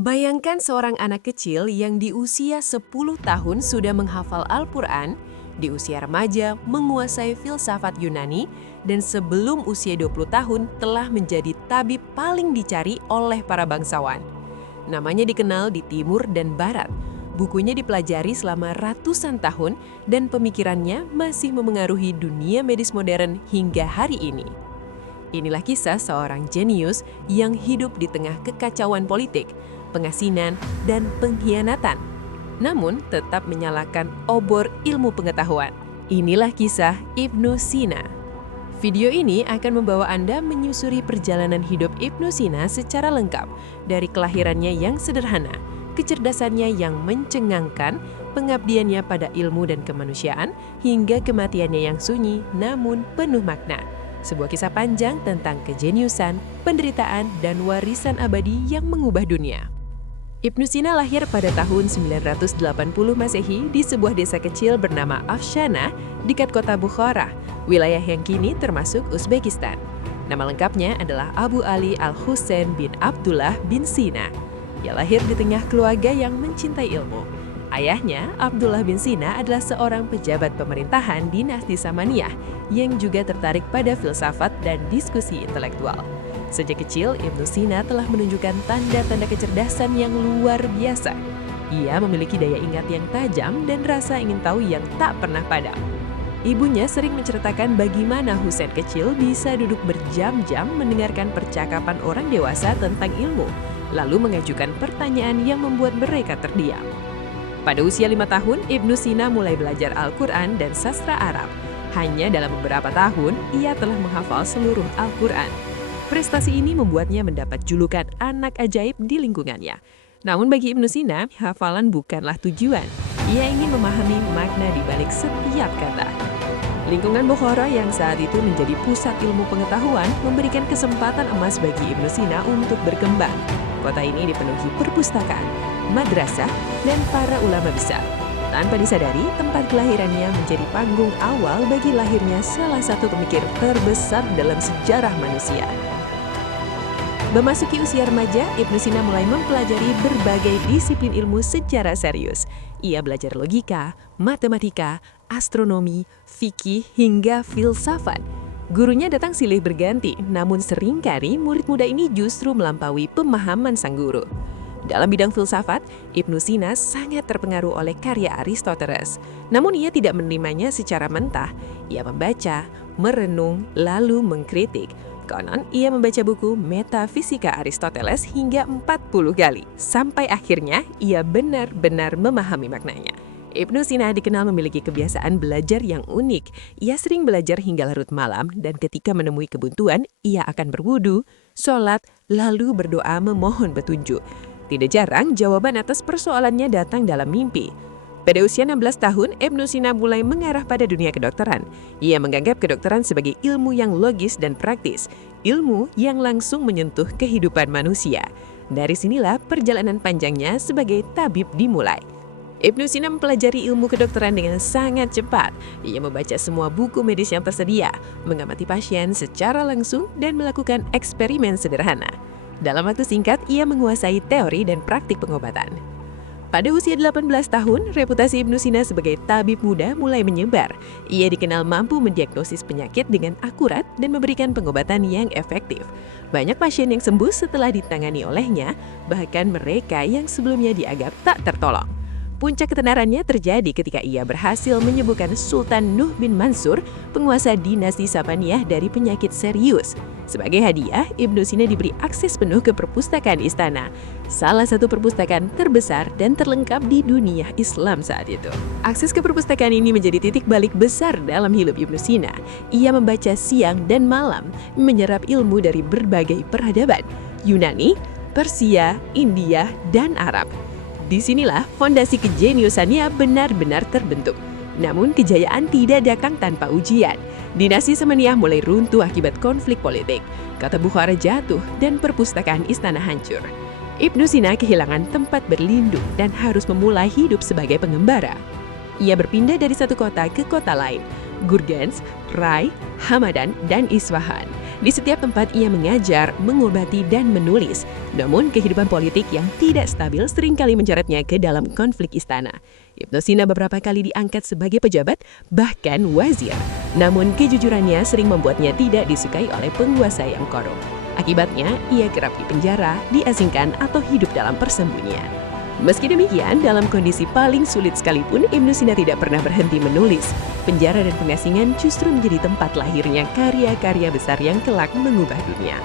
Bayangkan seorang anak kecil yang di usia 10 tahun sudah menghafal Al-Quran, di usia remaja menguasai filsafat Yunani, dan sebelum usia 20 tahun telah menjadi tabib paling dicari oleh para bangsawan. Namanya dikenal di timur dan barat, bukunya dipelajari selama ratusan tahun, dan pemikirannya masih memengaruhi dunia medis modern hingga hari ini. Inilah kisah seorang jenius yang hidup di tengah kekacauan politik, pengasinan, dan pengkhianatan, namun tetap menyalakan obor ilmu pengetahuan. Inilah kisah Ibnu Sina. Video ini akan membawa Anda menyusuri perjalanan hidup Ibnu Sina secara lengkap, dari kelahirannya yang sederhana, kecerdasannya yang mencengangkan, pengabdiannya pada ilmu dan kemanusiaan, hingga kematiannya yang sunyi namun penuh makna. Sebuah kisah panjang tentang kejeniusan, penderitaan, dan warisan abadi yang mengubah dunia. Ibnu Sina lahir pada tahun 980 Masehi di sebuah desa kecil bernama Afshana, dekat kota Bukhara, wilayah yang kini termasuk Uzbekistan. Nama lengkapnya adalah Abu Ali Al-Husain bin Abdullah bin Sina. Ia lahir di tengah keluarga yang mencintai ilmu. Ayahnya, Abdullah bin Sina, adalah seorang pejabat pemerintahan dinasti Samaniyah yang juga tertarik pada filsafat dan diskusi intelektual. Sejak kecil, Ibnu Sina telah menunjukkan tanda-tanda kecerdasan yang luar biasa. Ia memiliki daya ingat yang tajam dan rasa ingin tahu yang tak pernah padam. Ibunya sering menceritakan bagaimana Husain kecil bisa duduk berjam-jam mendengarkan percakapan orang dewasa tentang ilmu, lalu mengajukan pertanyaan yang membuat mereka terdiam. Pada usia 5 tahun, Ibnu Sina mulai belajar Al-Quran dan sastra Arab. Hanya dalam beberapa tahun, ia telah menghafal seluruh Al-Quran. Prestasi ini membuatnya mendapat julukan anak ajaib di lingkungannya. Namun bagi Ibnu Sina, hafalan bukanlah tujuan. Ia ingin memahami makna di balik setiap kata. Lingkungan Bukhara yang saat itu menjadi pusat ilmu pengetahuan memberikan kesempatan emas bagi Ibnu Sina untuk berkembang. Kota ini dipenuhi perpustakaan, madrasah, dan para ulama besar. Tanpa disadari, tempat kelahirannya menjadi panggung awal bagi lahirnya salah satu pemikir terbesar dalam sejarah manusia. Memasuki usia remaja, Ibnu Sina mulai mempelajari berbagai disiplin ilmu secara serius. Ia belajar logika, matematika, astronomi, fikih, hingga filsafat. Gurunya datang silih berganti, namun seringkali murid muda ini justru melampaui pemahaman sang guru. Dalam bidang filsafat, Ibnu Sina sangat terpengaruh oleh karya Aristoteles. Namun ia tidak menerimanya secara mentah. Ia membaca, merenung, lalu mengkritik. Konon, ia membaca buku Metafisika Aristoteles hingga 40 kali. Sampai akhirnya, ia benar-benar memahami maknanya. Ibnu Sina dikenal memiliki kebiasaan belajar yang unik. Ia sering belajar hingga larut malam, dan ketika menemui kebuntuan, ia akan berwudu, sholat, lalu berdoa memohon petunjuk. Tidak jarang, jawaban atas persoalannya datang dalam mimpi. Pada usia 16 tahun, Ibnu Sina mulai mengarah pada dunia kedokteran. Ia menganggap kedokteran sebagai ilmu yang logis dan praktis, ilmu yang langsung menyentuh kehidupan manusia. Dari sinilah perjalanan panjangnya sebagai tabib dimulai. Ibnu Sina mempelajari ilmu kedokteran dengan sangat cepat. Ia membaca semua buku medis yang tersedia, mengamati pasien secara langsung, dan melakukan eksperimen sederhana. Dalam waktu singkat, ia menguasai teori dan praktik pengobatan. Pada usia 18 tahun, reputasi Ibnu Sina sebagai tabib muda mulai menyebar. Ia dikenal mampu mendiagnosis penyakit dengan akurat dan memberikan pengobatan yang efektif. Banyak pasien yang sembuh setelah ditangani olehnya, bahkan mereka yang sebelumnya dianggap tak tertolong. Puncak ketenarannya terjadi ketika ia berhasil menyembuhkan Sultan Nuh bin Mansur, penguasa dinasti Samaniyah, dari penyakit serius. Sebagai hadiah, Ibnu Sina diberi akses penuh ke perpustakaan istana, salah satu perpustakaan terbesar dan terlengkap di dunia Islam saat itu. Akses ke perpustakaan ini menjadi titik balik besar dalam hidup Ibnu Sina. Ia membaca siang dan malam, menyerap ilmu dari berbagai peradaban, Yunani, Persia, India, dan Arab. Disinilah fondasi kejeniusannya benar-benar terbentuk. Namun kejayaan tidak datang tanpa ujian. Dinasti Samaniyah mulai runtuh akibat konflik politik. Kota Bukhara jatuh dan perpustakaan istana hancur. Ibnu Sina kehilangan tempat berlindung dan harus memulai hidup sebagai pengembara. Ia berpindah dari satu kota ke kota lain, Gurgens, Rai, Hamadan, dan Isfahan. Di setiap tempat ia mengajar, mengobati, dan menulis. Namun kehidupan politik yang tidak stabil seringkali menjeratnya ke dalam konflik istana. Ibnu Sina beberapa kali diangkat sebagai pejabat, bahkan wazir. Namun kejujurannya sering membuatnya tidak disukai oleh penguasa yang korup. Akibatnya, ia kerap dipenjara, diasingkan, atau hidup dalam persembunyian. Meski demikian, dalam kondisi paling sulit sekalipun, Ibnu Sina tidak pernah berhenti menulis. Penjara dan pengasingan justru menjadi tempat lahirnya karya-karya besar yang kelak mengubah dunia.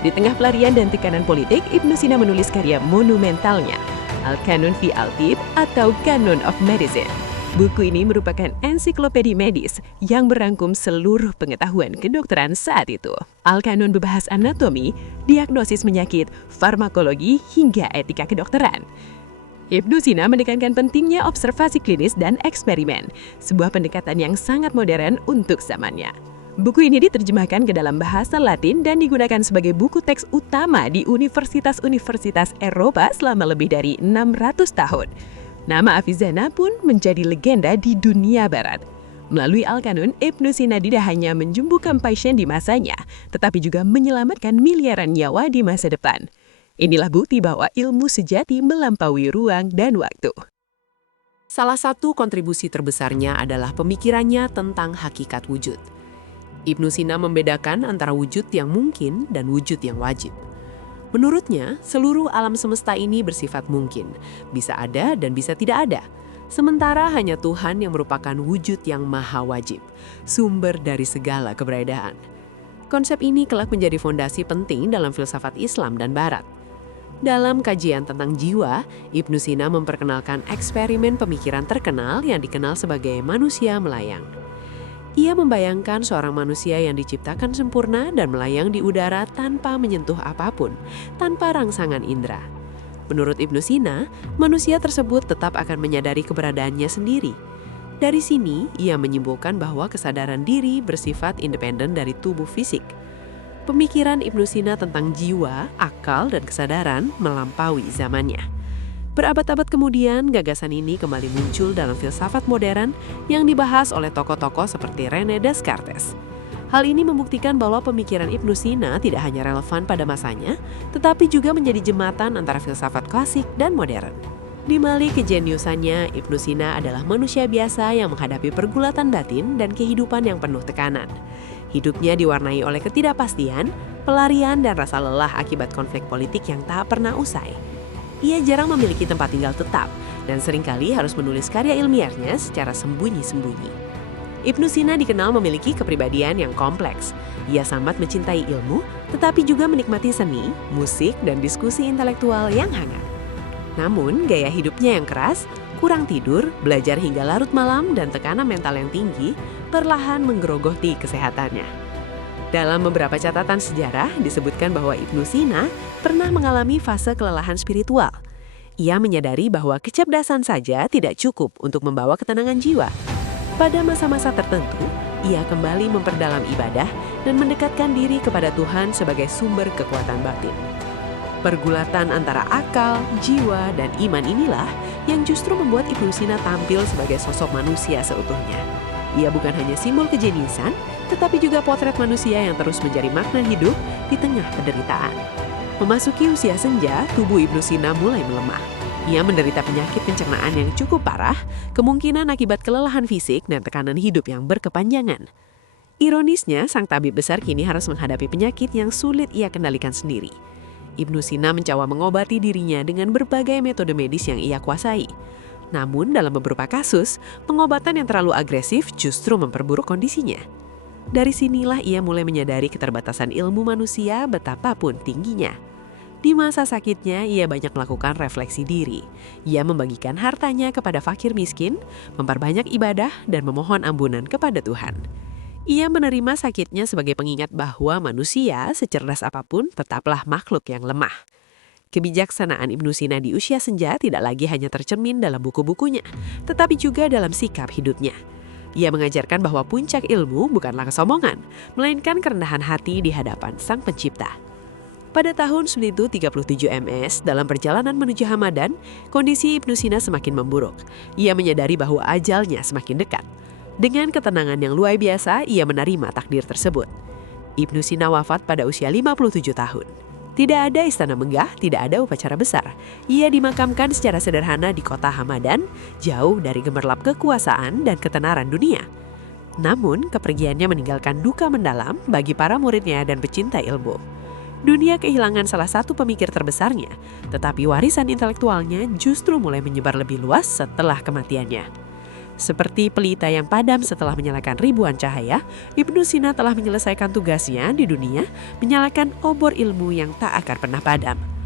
Di tengah pelarian dan tekanan politik, Ibnu Sina menulis karya monumentalnya, Al-Kanun fi Al-Tib atau Canon of Medicine. Buku ini merupakan ensiklopedi medis yang merangkum seluruh pengetahuan kedokteran saat itu. Al-Kanun membahas anatomi, diagnosis penyakit, farmakologi, hingga etika kedokteran. Ibnu Sina menekankan pentingnya observasi klinis dan eksperimen, sebuah pendekatan yang sangat modern untuk zamannya. Buku ini diterjemahkan ke dalam bahasa Latin dan digunakan sebagai buku teks utama di universitas-universitas Eropa selama lebih dari 600 tahun. Nama Afizana pun menjadi legenda di dunia barat. Melalui Al-Kanun, Ibnu Sina tidak hanya menyembuhkan pasien di masanya, tetapi juga menyelamatkan miliaran nyawa di masa depan. Inilah bukti bahwa ilmu sejati melampaui ruang dan waktu. Salah satu kontribusi terbesarnya adalah pemikirannya tentang hakikat wujud. Ibnu Sina membedakan antara wujud yang mungkin dan wujud yang wajib. Menurutnya, seluruh alam semesta ini bersifat mungkin, bisa ada dan bisa tidak ada. Sementara hanya Tuhan yang merupakan wujud yang maha wajib, sumber dari segala keberadaan. Konsep ini kelak menjadi fondasi penting dalam filsafat Islam dan Barat. Dalam kajian tentang jiwa, Ibnu Sina memperkenalkan eksperimen pemikiran terkenal yang dikenal sebagai manusia melayang. Ia membayangkan seorang manusia yang diciptakan sempurna dan melayang di udara tanpa menyentuh apapun, tanpa rangsangan indera. Menurut Ibnu Sina, manusia tersebut tetap akan menyadari keberadaannya sendiri. Dari sini, ia menyimpulkan bahwa kesadaran diri bersifat independen dari tubuh fisik. Pemikiran Ibnu Sina tentang jiwa, akal, dan kesadaran melampaui zamannya. Berabad-abad kemudian, gagasan ini kembali muncul dalam filsafat modern yang dibahas oleh tokoh-tokoh seperti René Descartes. Hal ini membuktikan bahwa pemikiran Ibnu Sina tidak hanya relevan pada masanya, tetapi juga menjadi jembatan antara filsafat klasik dan modern. Di balik kejeniusannya, Ibnu Sina adalah manusia biasa yang menghadapi pergulatan batin dan kehidupan yang penuh tekanan. Hidupnya diwarnai oleh ketidakpastian, pelarian, dan rasa lelah akibat konflik politik yang tak pernah usai. Ia jarang memiliki tempat tinggal tetap dan seringkali harus menulis karya ilmiahnya secara sembunyi-sembunyi. Ibnu Sina dikenal memiliki kepribadian yang kompleks. Ia sangat mencintai ilmu, tetapi juga menikmati seni, musik, dan diskusi intelektual yang hangat. Namun, gaya hidupnya yang keras, kurang tidur, belajar hingga larut malam, dan tekanan mental yang tinggi perlahan menggerogoti kesehatannya. Dalam beberapa catatan sejarah disebutkan bahwa Ibnu Sina pernah mengalami fase kelelahan spiritual. Ia menyadari bahwa kecerdasan saja tidak cukup untuk membawa ketenangan jiwa. Pada masa-masa tertentu, ia kembali memperdalam ibadah dan mendekatkan diri kepada Tuhan sebagai sumber kekuatan batin. Pergulatan antara akal, jiwa, dan iman inilah yang justru membuat Ibnu Sina tampil sebagai sosok manusia seutuhnya. Ia bukan hanya simbol kejeniusan, tetapi juga potret manusia yang terus mencari makna hidup di tengah penderitaan. Memasuki usia senja, tubuh Ibnu Sina mulai melemah. Ia menderita penyakit pencernaan yang cukup parah, kemungkinan akibat kelelahan fisik dan tekanan hidup yang berkepanjangan. Ironisnya, sang tabib besar kini harus menghadapi penyakit yang sulit ia kendalikan sendiri. Ibnu Sina mencoba mengobati dirinya dengan berbagai metode medis yang ia kuasai. Namun dalam beberapa kasus, pengobatan yang terlalu agresif justru memperburuk kondisinya. Dari sinilah ia mulai menyadari keterbatasan ilmu manusia betapapun tingginya. Di masa sakitnya, ia banyak melakukan refleksi diri. Ia membagikan hartanya kepada fakir miskin, memperbanyak ibadah, dan memohon ampunan kepada Tuhan. Ia menerima sakitnya sebagai pengingat bahwa manusia, secerdas apapun, tetaplah makhluk yang lemah. Kebijaksanaan Ibnu Sina di usia senja tidak lagi hanya tercermin dalam buku-bukunya, tetapi juga dalam sikap hidupnya. Ia mengajarkan bahwa puncak ilmu bukanlah kesombongan, melainkan kerendahan hati di hadapan Sang Pencipta. Pada tahun 1037 MS, dalam perjalanan menuju Hamadan, kondisi Ibnu Sina semakin memburuk. Ia menyadari bahwa ajalnya semakin dekat. Dengan ketenangan yang luar biasa, ia menerima takdir tersebut. Ibnu Sina wafat pada usia 57 tahun. Tidak ada istana megah, tidak ada upacara besar. Ia dimakamkan secara sederhana di kota Hamadan, jauh dari gemerlap kekuasaan dan ketenaran dunia. Namun, kepergiannya meninggalkan duka mendalam bagi para muridnya dan pecinta ilmu. Dunia kehilangan salah satu pemikir terbesarnya, tetapi warisan intelektualnya justru mulai menyebar lebih luas setelah kematiannya. Seperti pelita yang padam setelah menyalakan ribuan cahaya, Ibnu Sina telah menyelesaikan tugasnya di dunia, menyalakan obor ilmu yang tak akan pernah padam.